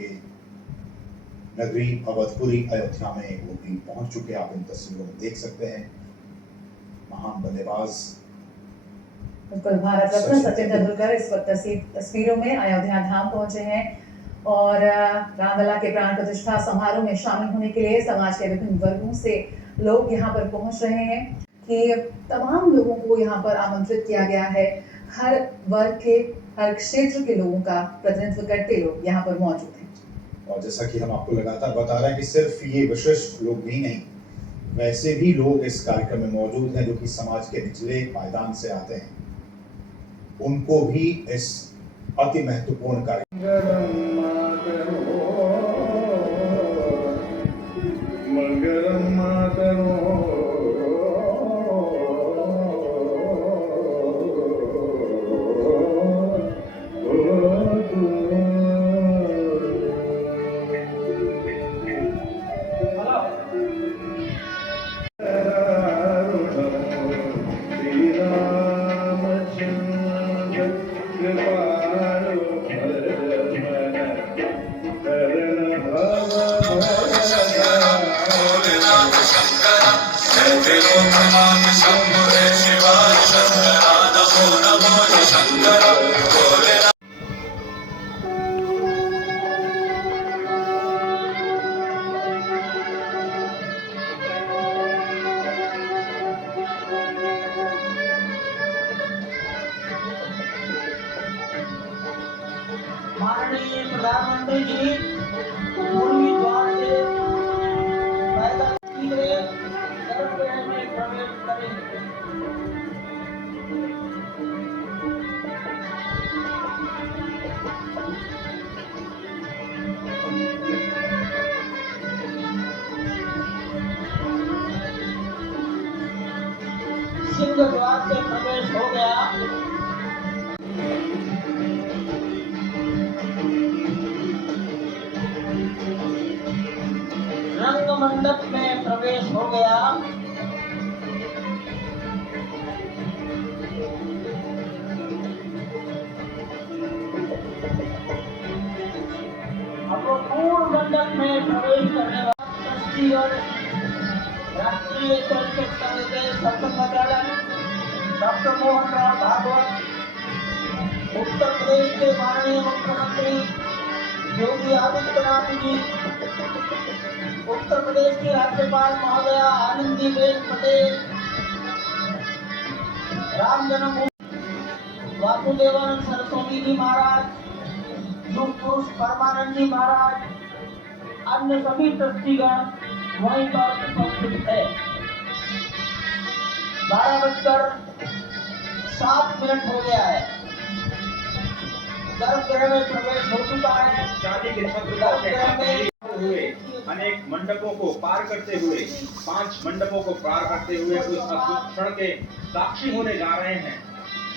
के नगरी अवधपुरी अयोध्या में वो भी पहुंच चुके। आप इन तस्वीरों में देख सकते हैं महान बल्लेबाज बिल्कुल भारत रत्न सचिन तेंदुलकर इस वक्त तस्वीरों में अयोध्या धाम पहुंचे हैं और रामलला के प्राण प्रतिष्ठा समारोह में शामिल होने के लिए समाज के विभिन्न वर्गों से लोग यहां पर पहुंच रहे हैं कि तमाम लोगों को यहां पर आमंत्रित किया गया है। हर वर्ग के, हर क्षेत्र के लोगों का प्रतिनिधित्व करते लोग यहां पर मौजूद हैं। और जैसा कि हम आपको लगातार बता रहे हैं कि सिर्फ ये विशिष्ट लोग भी नहीं, वैसे भी लोग इस कार्यक्रम में मौजूद हैं जो कि समाज के निचले पायदान से आते हैं। उनको भी इस अति महत्वपूर्ण कार्यक्रम माननीय प्रधानमंत्री जी पूर्वी द्वार से पैदल सीधे गर्भगृह में प्रवेश करेंगे। सिंह द्वार से प्रवेश हो गया। रंग मंडप में प्रवेश हो गया। अब वो पूर्ण मंडप में प्रवेश करने वाला ट्रस्टी और राष्ट्रीय स्वयंसेवक संघ के सरसंघचालक डॉक्टर मोहन राव भागवत, उत्तर प्रदेश के माननीय मुख्यमंत्री योगी आदित्यनाथ जी, उत्तर प्रदेश की राज्यपाल महोदया आनंदीबेन पटेल, राम जन्मभूमि वासुदेवानंद सरस्वती जी महाराज, युग पुरुष परमानंद जी महाराज, अन्य सभी ट्रस्टीगण वहीं पर उपस्थित है। 12:07 हो गया है। गर्भगृह में प्रवेश हो चुका है। शादी के गर्भगृह में हुए अनेक मंडपों को पार करते हुए, 5 मंडपों को पार करते हुए उस अद्भुत क्षण के साक्षी होने जा रहे हैं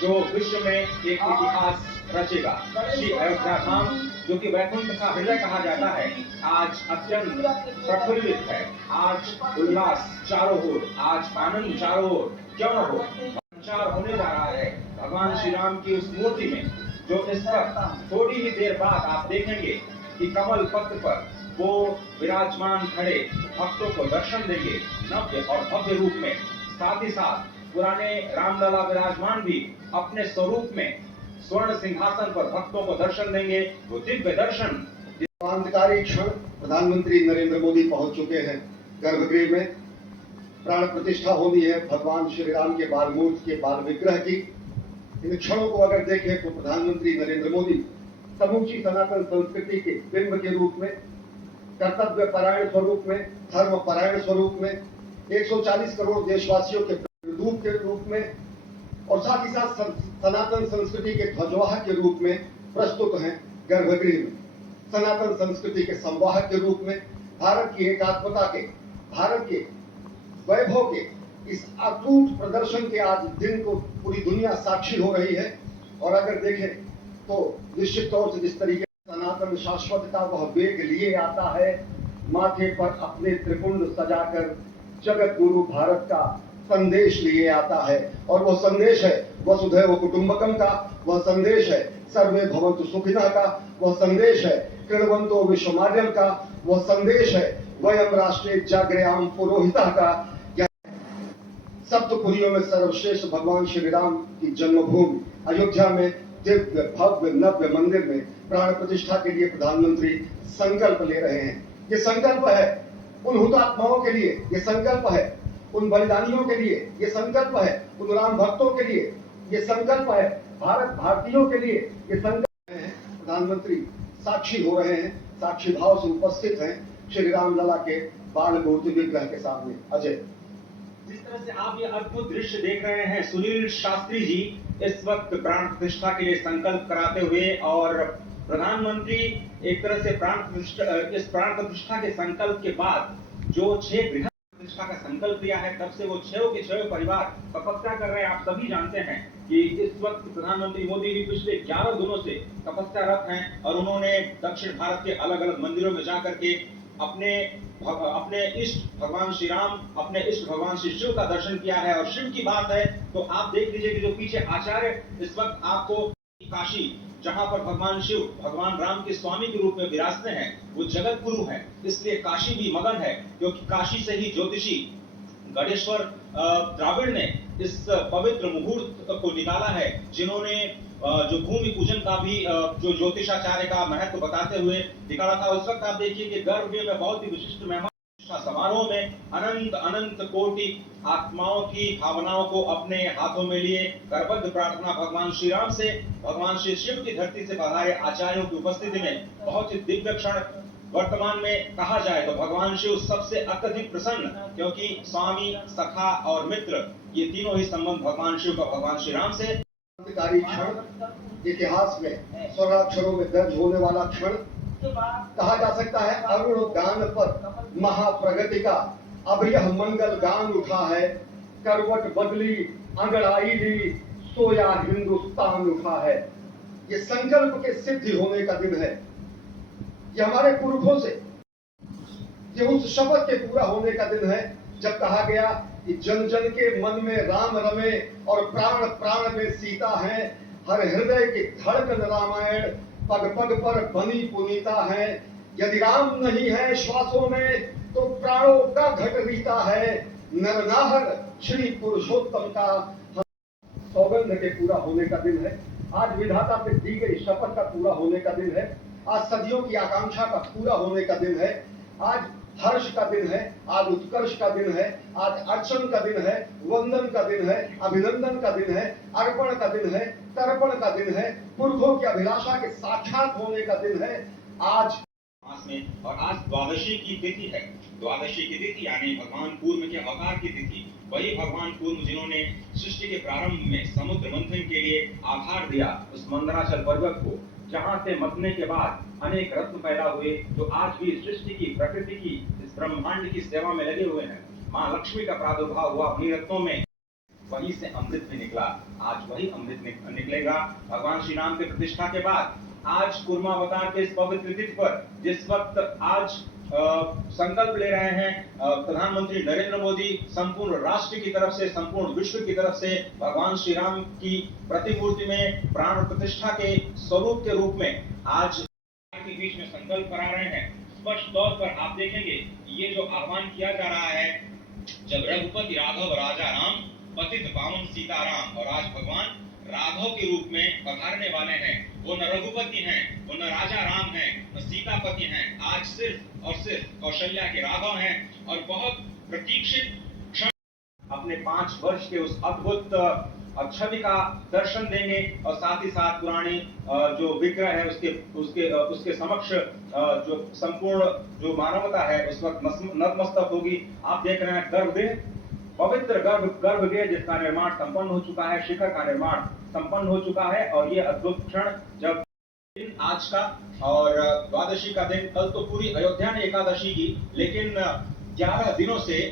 जो विश्व में एक इतिहास रचेगा। श्री अयोध्या धाम जो कि वैकुंठ का हृदय कहा जाता है, आज अत्यंत प्रफुल्लित है। आज उल्लास चारों ओर, आज आनंद चारों ओर, क्यों न हो। संचार होने जा रहा है भगवान श्री राम की उस मूर्ति में, जो इस वक्त थोड़ी ही देर बाद आप देखेंगे कि कमल पत्र पर वो विराजमान खड़े भक्तों को दर्शन देंगे नव्य और भव्य रूप में। साथ ही साथ पुराने रामलला विराजमान भी अपने स्वरूप में स्वर्ण सिंहासन पर भक्तों को दर्शन देंगे। वो दिव्य दर्शन क्रांतिकारी क्षण प्रधानमंत्री नरेंद्र मोदी पहुंच चुके हैं गर्भगृह में। प्राण प्रतिष्ठा होनी है भगवान श्री राम के बाल मूर्ति के बाल विग्रह की। इन क्षणों को अगर देखें तो प्रधानमंत्री नरेंद्र मोदी समूची सनातन संस्कृति के बिंब के रूप में, कर्तव्य परायण स्वरूप में, धर्म परायण स्वरूप में, 140 करोड़ देशवासियों के दूत के रूप में और साथ ही साथ सनातन संस्कृति के ध्वजवाहक के रूप में प्रस्तुत हैं गर्भगृह में। सनातन संस्कृति के संवाहक के रूप में, भारत की एकात्मता के, भारत के वैभव के इस अटूट प्रदर्शन के आज दिन को पूरी दुनिया साक्षी हो रही है। और अगर देखें तो निश्चित तौर से जिस तरीके सनातन शाश्वतता वह वेग लिए आता है, माथे पर अपने त्रिपुंड सजाकर जगत गुरु भारत का संदेश लिए आता है। और वह संदेश है वसुधैव कुटुंबकम का, वह संदेश है सर्वे भवन्तु सुखिनः का, वह संदेश है कृणवंतो विश्वमार्यम का वह संदेश है, वयम राष्ट्रे जागृयाम पुरोहिता का। सप्तपुरियों में सर्वश्रेष्ठ भगवान श्री राम की जन्मभूमि अयोध्या में दिव्य भव्य नव्य मंदिर में प्राण प्रतिष्ठा के लिए प्रधानमंत्री संकल्प ले रहे हैं। ये संकल्प है उन हुतात्माओं के लिए, ये संकल्प है उन बलिदानियों के लिए, ये संकल्प है उन राम भक्तों के लिए, ये संकल्प है भारत भारतीयों के लिए, ये संकल्प है। प्रधानमंत्री साक्षी हो रहे हैं, साक्षी भाव से उपस्थित हैं श्री राम लला के बाल मूर्ति विग्रह के सामने। अजय, जिस तरह से आप ये अद्भुत दृश्य देख रहे हैं, सुनील शास्त्री जी इस वक्त प्राण प्रतिष्ठा के लिए संकल्प कराते हुए, और प्रधानमंत्री एक तरह से इस प्राण प्रतिष्ठा के संकल्प के बाद जो 6 गृह प्रतिष्ठा का संकल्प लिया है, तब से वो 6 के 6 परिवार तपस्या कर रहे हैं। आप सभी जानते हैं कि इस वक्त प्रधानमंत्री मोदी भी पिछले 11 दिनों से तपस्यारत हैं, और उन्होंने दक्षिण भारत के अलग अलग मंदिरों में जाकर के अपने इष्ट भगवान श्री राम, अपने इष्ट भगवान श्री शिव का दर्शन किया है। और शिव की बात है तो आप देख लीजिए कि जो पीछे आचार्य इस वक्त आपको काशी, जहां पर भगवान शिव भगवान राम के स्वामी के रूप में विराजते हैं, वो जगत गुरु है, इसलिए काशी भी मगन है, क्योंकि काशी से ही ज्योतिषी गणेश्वर द्राविड़ ने इस पवित्र मुहूर्त को निकाला है, जिन्होंने जो भूमि पूजन का भी जो ज्योतिषाचार्य का महत्व बताते हुए निकाला था। उस वक्त आप देखिए कि गर्भगृह में बहुत ही विशिष्ट मेहमान समारोह में अनंत अनंत कोटि आत्माओं की भावनाओं को अपने हाथों में लिए करबद्ध प्रार्थना भगवान श्री राम से, भगवान श्री शिव की धरती से पधारे आचार्यों की उपस्थिति में बहुत ही दिव्य क्षण। वर्तमान में कहा जाए तो भगवान शिव सबसे अत्यधिक प्रसन्न, क्योंकि स्वामी, सखा और मित्र, ये तीनों ही संबंध भगवान शिव का भगवान श्री राम से। क्रांतिकारी क्षण, इतिहास में स्वर्णाक्षरों में दर्ज होने वाला क्षण कहा जा सकता है। अरुण गान पर महाप्रगति का अब यह मंगल गान उठा है, करवट बदली अंगड़ाई ली, सोया हिंदुस्तान उठा है। ये संकल्प के सिद्धि होने का दिन है, ये हमारे पुरखों से ये उस शपथ के पूरा होने का दिन है जब कहा गया कि जन जन के मन में राम रमे और प्राण प्राण में सीता है, हर हृदय की धड़कन रामायण, पग पग पर बनी पुनीता है। यदि राम नहीं है श्वासों में तो प्राणों का घट रीता है, नरनाहर श्री पुरुषोत्तम का सौगंध के पूरा होने का दिन है। आज विधाता पे दी गई शपथ का पूरा होने का दिन है, आज सदियों की आकांक्षा का पूरा होने का दिन है, आज हर्ष का दिन है, आज उत्कर्ष का दिन है, आज अर्चन का दिन है, वंदन का दिन है, अभिनंदन का दिन है, अर्पण का दिन है, तर्पण का दिन है, पुरखों की अभिलाषा के साक्षात होने का दिन है आज में। और आज द्वादशी की तिथि है, द्वादशी की तिथि यानी भगवान कूर्म के अवतार की तिथि। वही भगवान कूर्म जिन्होंने सृष्टि के प्रारंभ में समुद्र मंथन के लिए आधार दिया उस मंदराचल पर्वत को, जहां से मथने के बाद अनेक रत्न पैदा हुए, जो आज भी सृष्टि की, प्रकृति की, इस ब्रह्मांड की सेवा में लगे हुए हैं। माँ लक्ष्मी का प्रादुर्भाव हुआ अपनी रत्नों में, वहीं से अमृत भी निकला, आज वही अमृत निकलेगा भगवान श्री राम की प्रतिष्ठा के बाद। आज कूर्मावतार के इस पवित्र तिथि पर जिस वक्त आज संकल्प ले रहे हैं प्रधानमंत्री नरेंद्र मोदी, संपूर्ण राष्ट्र की तरफ से, संपूर्ण विश्व की तरफ से भगवान श्री राम की प्रतिमूर्ति में प्राण प्रतिष्ठा के स्वरूप के रूप में आज के बीच में संकल्प करा रहे हैं। स्पष्ट तौर पर आप देखेंगे ये जो आह्वान किया जा रहा है, जब रघुपति राघव राजा राम, पतित पावन सीताराम, और आज भगवान राघव के रूप में पधारने वाले हैं। वो न रघुपति हैं, वो न राजा राम हैं, न सीतापति हैं, आज सिर्फ और सिर्फ कौशल्या के राघव हैं। और बहुत प्रतीक्षित क्षण अपने 5 वर्ष के उस अद्भुत छवि का दर्शन देंगे, और साथ ही साथ पुरानी जो विग्रह है उसके समक्ष जो संपूर्ण जो मानवता है उस वक्त नतमस्तक होगी। आप देख रहे हैं गर्भगृह, पवित्र गर्भगृह जिसका निर्माण संपन्न हो चुका है, शिखर का निर्माण संपन्न हो चुका है। और ये अद्भुत क्षण जब दिन आज का और द्वादशी का दिन, कल तो पूरी अयोध्या ने एकादशी की, लेकिन 11 दिनों से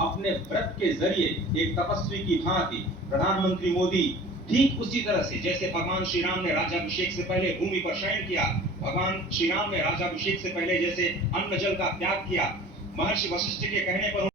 अपने व्रत के जरिए एक तपस्वी की भांति प्रधानमंत्री मोदी ठीक उसी तरह से जैसे भगवान श्री राम ने राज्याभिषेक से पहले भूमि पर शयन किया, भगवान श्री राम ने राज्याभिषेक से पहले जैसे अन्न जल का त्याग किया, महर्षि वशिष्ठ के कहने पर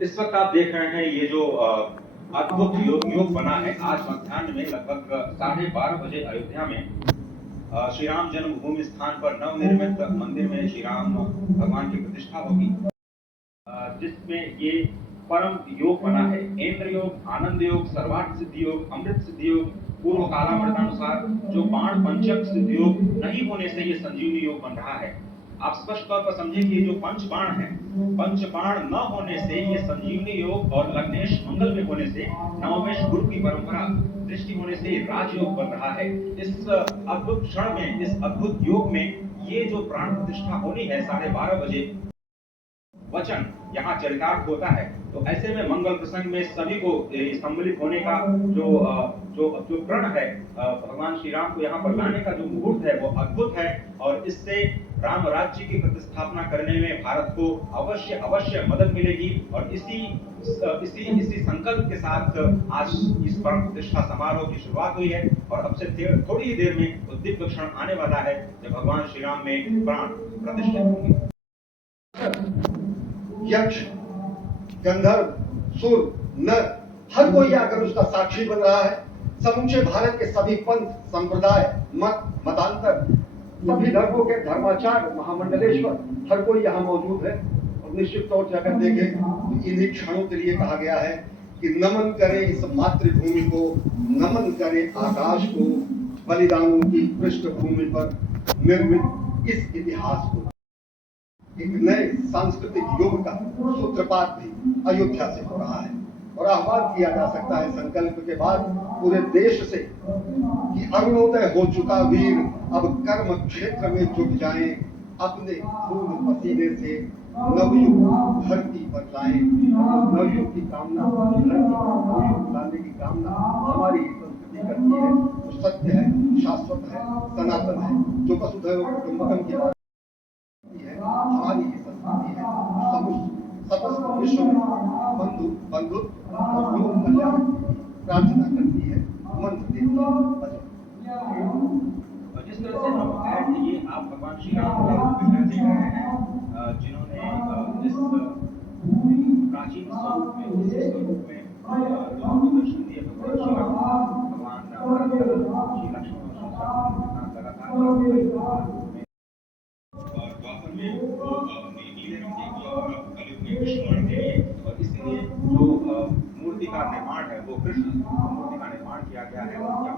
इस वक्त आप देख रहे हैं ये जो अद्भुत योग बना है। आज मध्याह्न में लगभग 12:30 बजे अयोध्या में श्री राम जन्मभूमि स्थान पर नवनिर्मित मंदिर में श्री राम भगवान की प्रतिष्ठा होगी, जिसमें ये परम योग बना है। इंद्र योग, आनंद योग, सर्वार्थ सिद्धि योग, अमृत सिद्धि योग, पूर्व कालामृतानुसार जो बाण पंचक सिद्धि योग नहीं होने से ये संजीवनी योग बन रहा है। आप स्पष्ट तौर पर समझे कि जो पंच बाण है, पंच बाण न होने से ये संजीवनी योग और लग्नेश मंगल में होने से नवमेश गुरु की परंपरा दृष्टि होने से राजयोग बन रहा है। इस अद्भुत क्षण में, इस अद्भुत योग में ये जो प्राण प्रतिष्ठा होनी है 12:30 बजे, वचन यहाँ चरितार्थ होता है। तो ऐसे में मंगल प्रसंग में सभी को सम्मिलित होने का जो प्रण है, भगवान श्री राम को यहाँ पर लाने का जो मुहूर्त है वो अद्भुत है। और इससे राम राज्य की प्रतिस्थापना करने में भारत को अवश्य मदद मिलेगी। और इसी संकल्प के साथ आज इस प्राण प्रतिष्ठा समारोह की शुरुआत हुई है। और अब से थोड़ी ही देर में वो दिव्य क्षण आने वाला है जब भगवान श्री राम में प्राण प्रतिष्ठित होंगे। यक्ष, गंधर्व, सुर, नर, हर कोई आकर उसका साक्षी बन रहा है। समूचे भारत के सभी पंथ, संप्रदाय, मतांतर, सभी धर्मों के धर्माचार्य, महामंडलेश्वर, हर कोई यहाँ मौजूद है। और निश्चित तौर से अगर देखें तो इन्हीं क्षणों के लिए कहा गया है कि नमन करें इस मातृभूमि को, नमन करें आकाश को, बलिदानों की पृष्ठभूमि पर निर्मित इस इतिहास को। एक नए सांस्कृतिक युग का सूत्रपात भी अयोध्या से हो रहा है। और आह्वान किया जा सकता है संकल्प के बाद पूरे देश से कि अरुणोदय हो चुका वीर, अब कर्म क्षेत्र में जुट जाएं, अपने खून पसीने से नवयुग धरती पर लाएं। नवयुग की कामना, धरती पर नवयुग लाने की कामना हमारी संस्कृति करती है। जो सत्य है, शाश्वत है, सनातन है, जो वसुधैव कुटुंबकम की बात है, हमारी ही संस्कृति है। समस्त विश्व में बंधु और लोक कल्याण प्रार्थना करती है, मंत्र देती है। और जिस तरह से हम ऐड ये आप भगवान श्री राम को देख रहे हैं, जिन्होंने इस प्राचीन स्वरूप में, इस स्वरूप में लोगों को दर्शन दिए। भगवान श्री राम, भगवान श्री लक्ष्मण लगातार और द्वापर में वो नीले रंग की और कलयुग में कृष्ण के लिए, और इसलिए जो मूर्ति का निर्माण है वो कृष्ण मूर्ति का निर्माण किया गया है। और क्या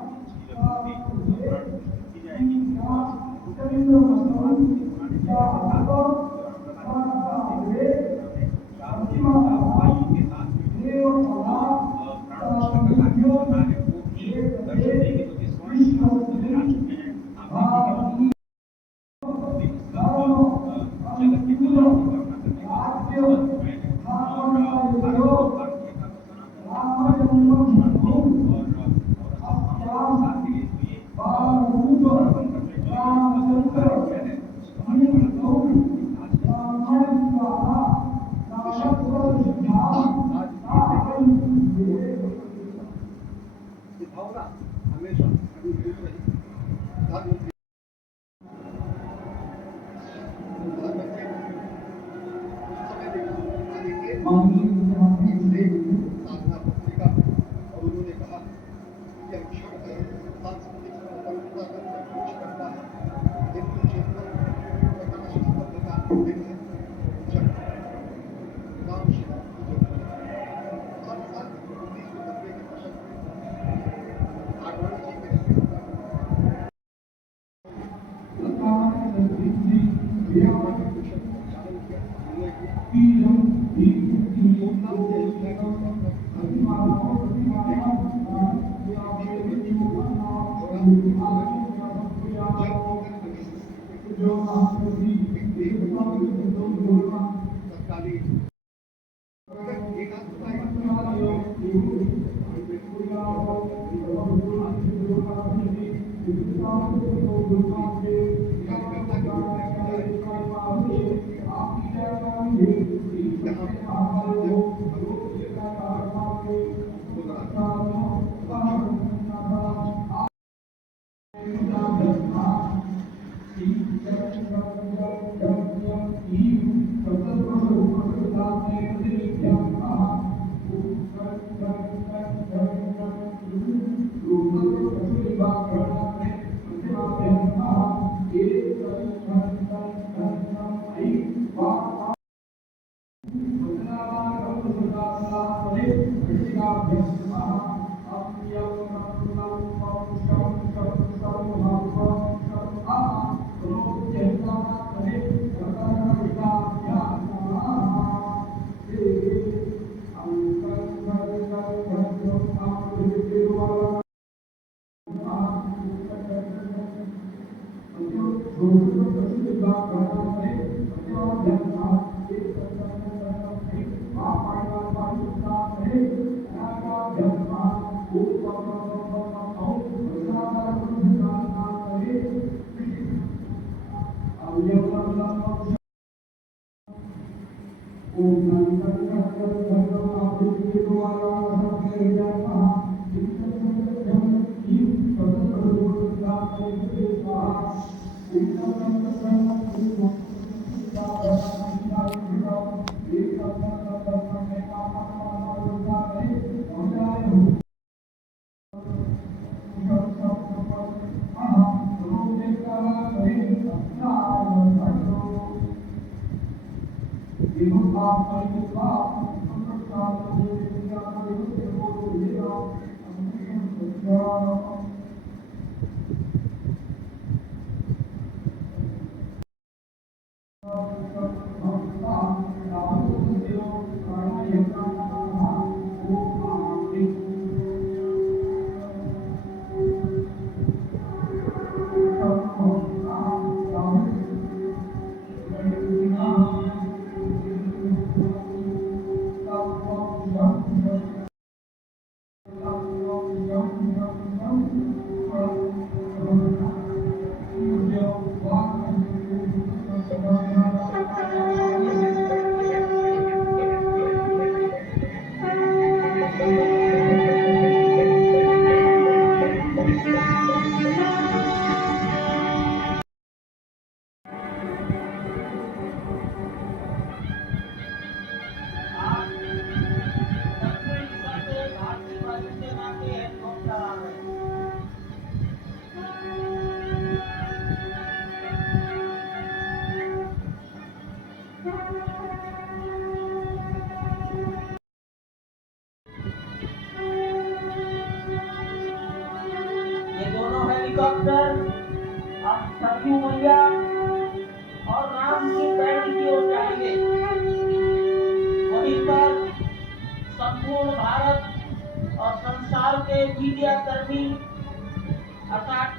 मूर्ति की जाएगी के साथ हमेशा अभिभूत रही। प्रधानमंत्री प्रधानमंत्री समय देखा आगे के साधना पत्रिका और उन्होंने कहा कि यह क्षण सांस्कृतिक परंपरा का प्रवेश करता है। हिंदू चेतना प्रकाश स्तंभ का दिन है जब राम शिला की जरूरत है। 1990 के दशक में आडवाणी जी के नेतृत्व में संचालन किया, निर्णय किया। हेलीकॉप्टर अब सरयू मैया और राम की पैड़ की ओर जाएंगे। वहीं पर संपूर्ण भारत और संसार के मीडिया कर्मी अर्थात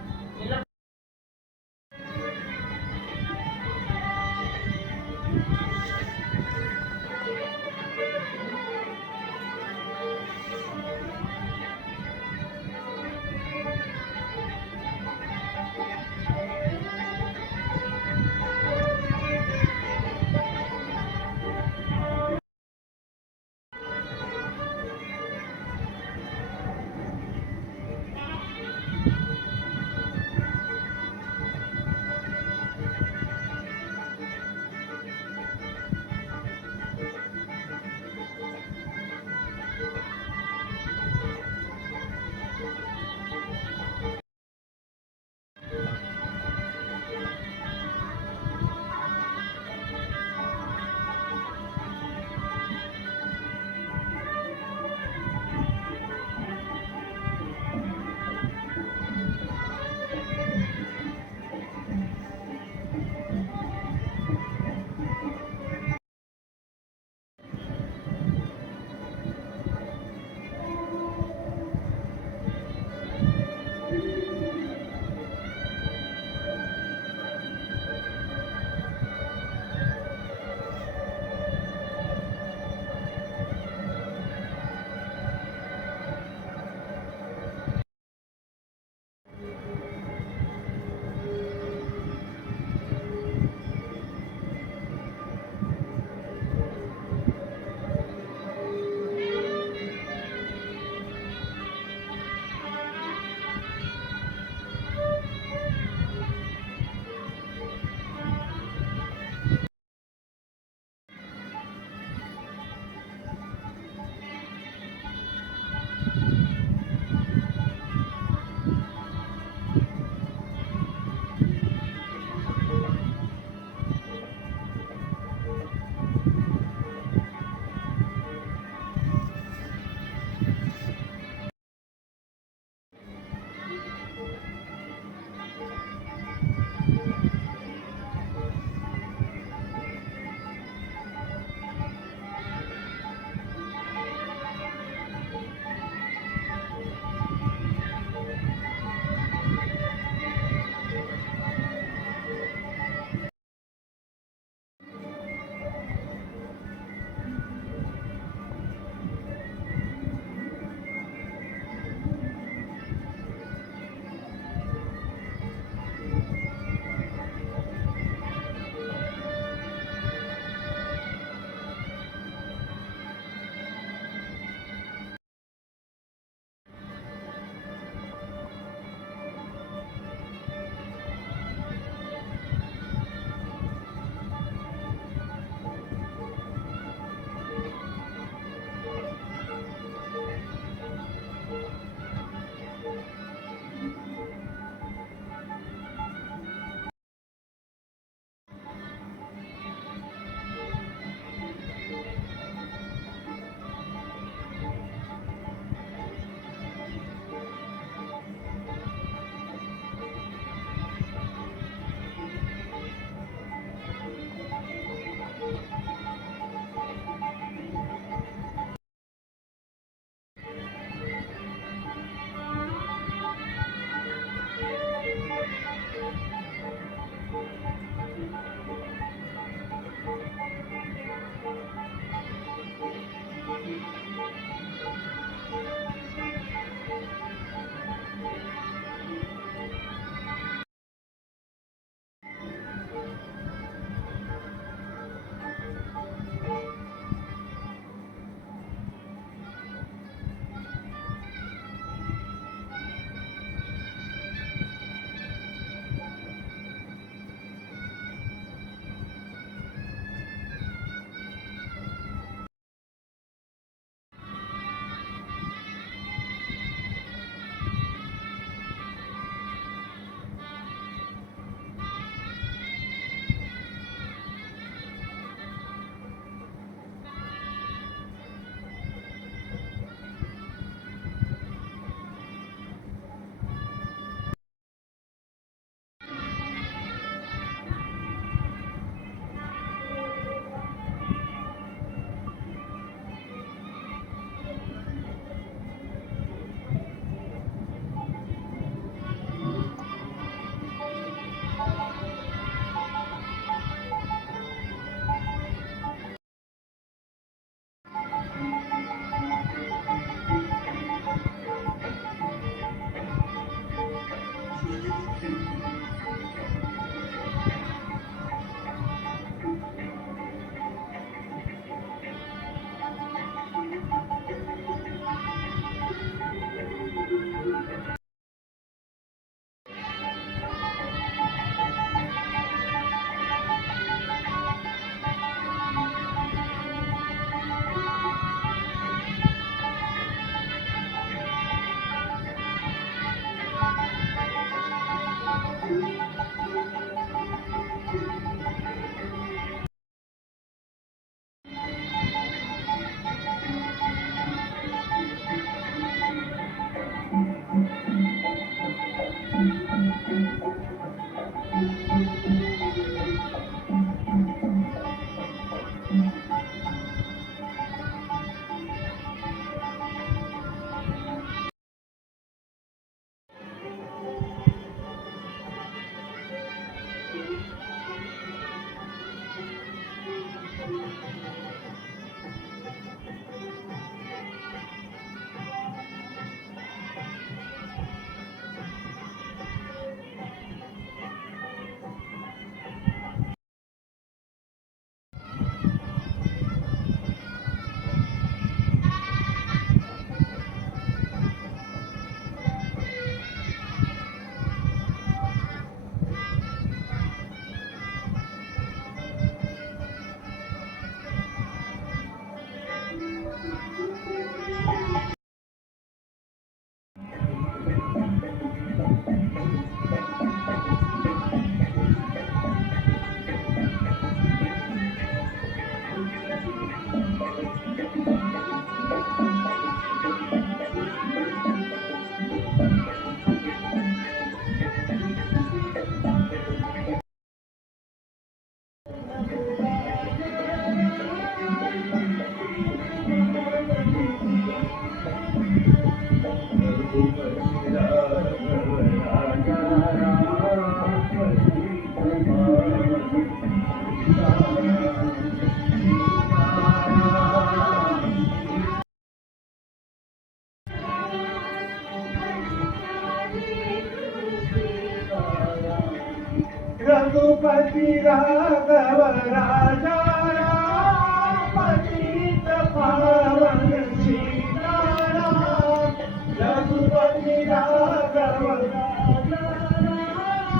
रघुपति राघव राजा राम पतित पावन सीताराम। रघुपति राघव राजा राम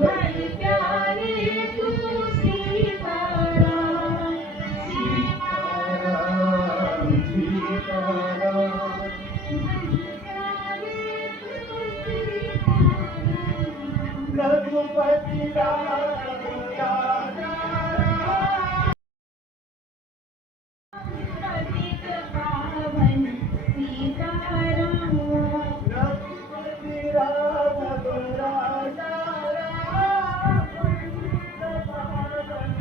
बड़ी प्यारी तू सीताराम। सीताराम सीताराम। रघुपति राघव राजा राम पतित पावन सीताराम। रघुपति राघव राजा राम पतित पावन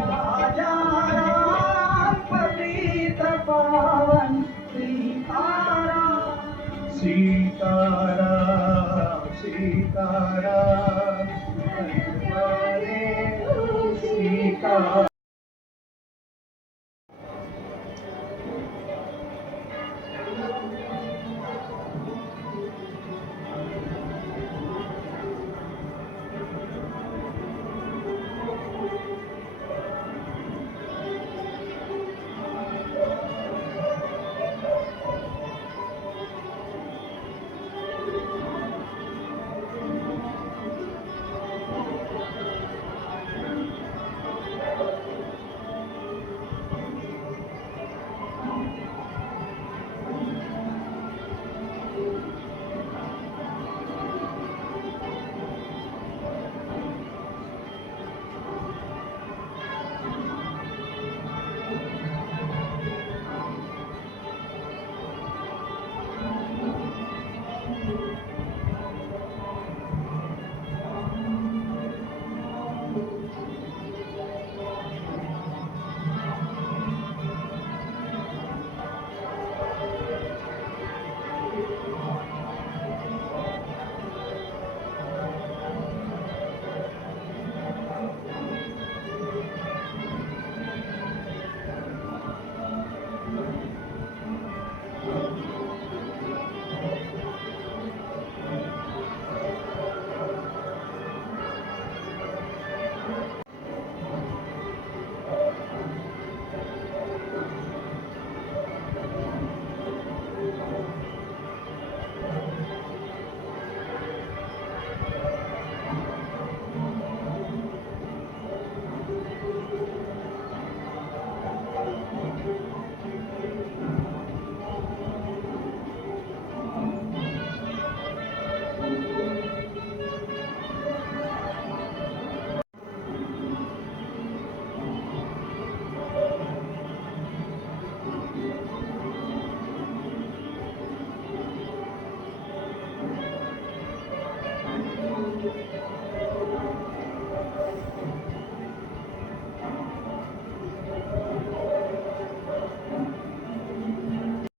राजा राम पतित पावन सीताराम। सीताराम सीताराम। हरे सीता